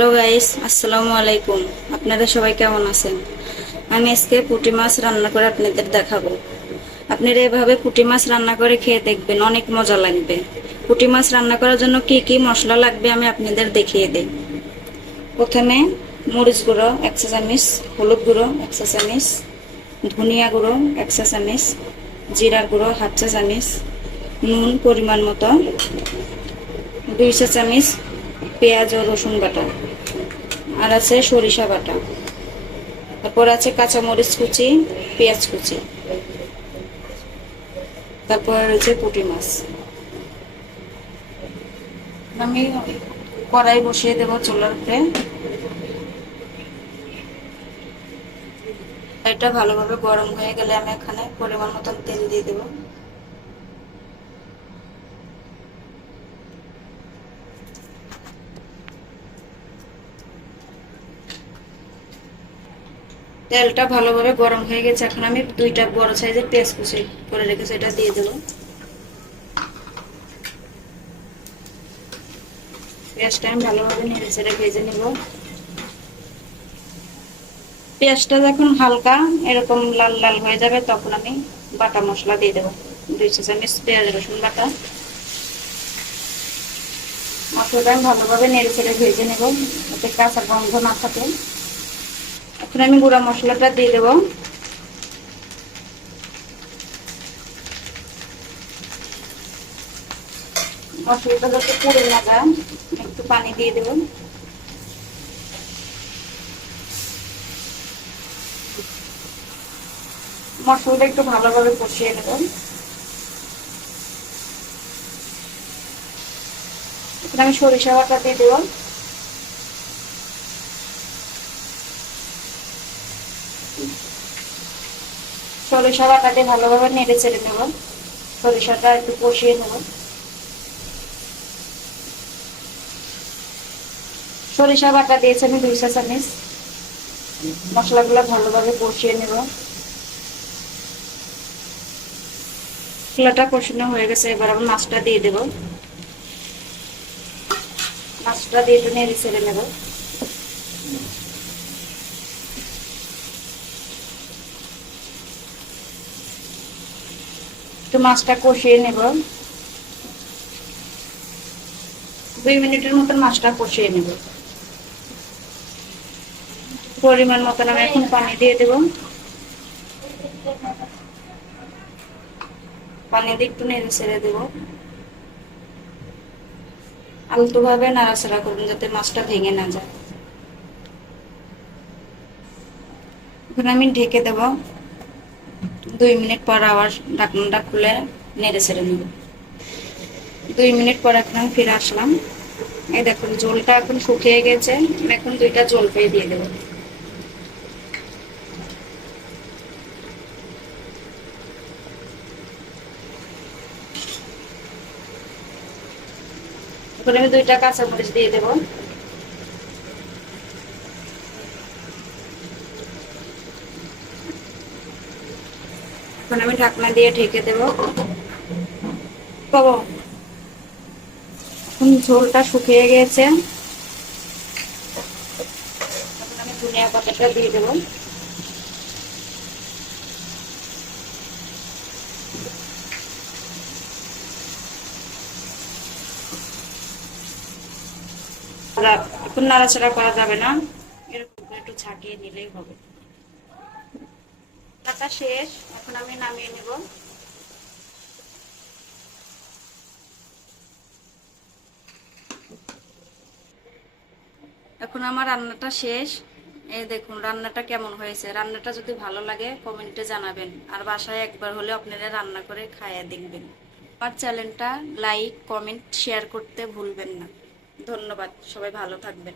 Hello guys, আসসালামু আলাইকুম। আপনারা সবাই কেমন আছেন? আমি আজকে পুঁটি মাছ রান্না করে আপনাদের দেখাবো। আপনারা এভাবে পুঁটি মাছ রান্না করে খেয়ে দেখবেন, অনেক মজা লাগবে। পুঁটি মাছ রান্না করার জন্য কি কি মশলা লাগবে আমি আপনাদের দেখিয়ে দিই। প্রথমে মরিচ গুঁড়ো একশো চামিচ হলুদ গুঁড়ো একশো চামিচ ধনিয়া গুঁড়ো একশো চামিচ জিরার গুঁড়ো, হাফ চা চামিচ নুন পরিমাণ মতো, দুই চা চামিচ পেঁয়াজ ও রসুন বাটা। আর আছে সরিষা বাটা। তারপর আছে কাঁচামরিচ কুচি, পেঁয়াজ কুচি। তারপর রয়েছে পুঁটি মাছ। আমি কড়াই বসিয়ে দেবো চুলাতে। এটা ভালোভাবে গরম হয়ে গেলে আমি এখানে পরিমাণ মতন তেল দিয়ে দেবো। তেলটা ভালোভাবে গরম হয়ে গেছে। এখন আমি দুইটা বড় সাইজের পেঁয়াজ কুচি করে রেখেছি, এটা দিয়ে দেবো। পেঁয়াজটা আমি ভালোভাবে নেড়ে ছেড়ে ভেজে নেব। পেঁয়াজটা যখন হালকা এরকম লাল লাল হয়ে যাবে, তখন আমি বাটা মশলা দিয়ে দেবো। দুই চা চামচ পেঁয়াজ রসুন বাটা। মশলাটা ভালোভাবে নেড়ে ছেড়ে ভেজে নেব, যাতে কাঁচা গন্ধ না থাকে। এখন আমি গুঁড়া মশলাটা দিয়ে দেবো। মশলাটা যাতে পুড়ে না একটু পানি দিয়ে দেবো। মশলাটা একটু ভালোভাবে কষিয়ে নেব। আমি সরিষা বাটা দিয়ে দেবো। সরিষা বাটা দিয়ে ভালোভাবে নেড়ে চেড়ে নেব। সরিষাটা একটু কষিয়ে নেব। সরিষা বাটা দিয়েছি আমি দুই চা মশলাগুলো ভালোভাবে কষিয়ে নেব। মশলাটা কষানো হয়ে গেছে, এবার আমি মাছটা দিয়ে দেব। মাছটা দিয়ে একটু নেড়ে ছেড়ে নেব। একটু মাছটা কষিয়ে নেব। দুই মিনিটের মতন মাছটা কষিয়ে নেব। পরিমাণ মতন আমি এখন পানি দিয়ে দেব। পানি দিয়ে একটু নেড়ে ছেড়ে দেব। আলতো ভাবে নাড়াচাড়া করুন যাতে মাছটা ভেঙে না যায়। আমি ঢেকে দেব। দুই মিনিট পর আবার ঢাকনাটা খুলে নেড়ে ছেড়ে নেব। দুই মিনিট পর এখন আমি ফিরে আসলাম। এই দেখুন, জলটা এখন শুকিয়ে গেছে। আমি এখন দুইটা জল পেয়ে দিয়ে দেবো। আমি দুইটা কাঁচামরিচ দিয়ে দেবো। এখন আমি ঢাকনা দিয়ে ঢেকে দেবো। এখন ঝোলটা শুকিয়ে গেছে। এখন নাড়াচাড়া করা যাবে না। এরকম একটু ঝাঁকিয়ে নিলেই হবে। রান্নাটা শেষ। এখন আমি নামিয়ে নেব। এখন আমার রান্নাটা শেষ। এই দেখুন, রান্নাটা কেমন হয়েছে। রান্নাটা যদি ভালো লাগে, কমেন্টে জানাবেন। আর বাসায় একবার হলে আপনারা রান্না করে খাইয়ে দেখবেন। আমার চ্যানেলটা লাইক, কমেন্ট, শেয়ার করতে ভুলবেন না। ধন্যবাদ। সবাই ভালো থাকবেন।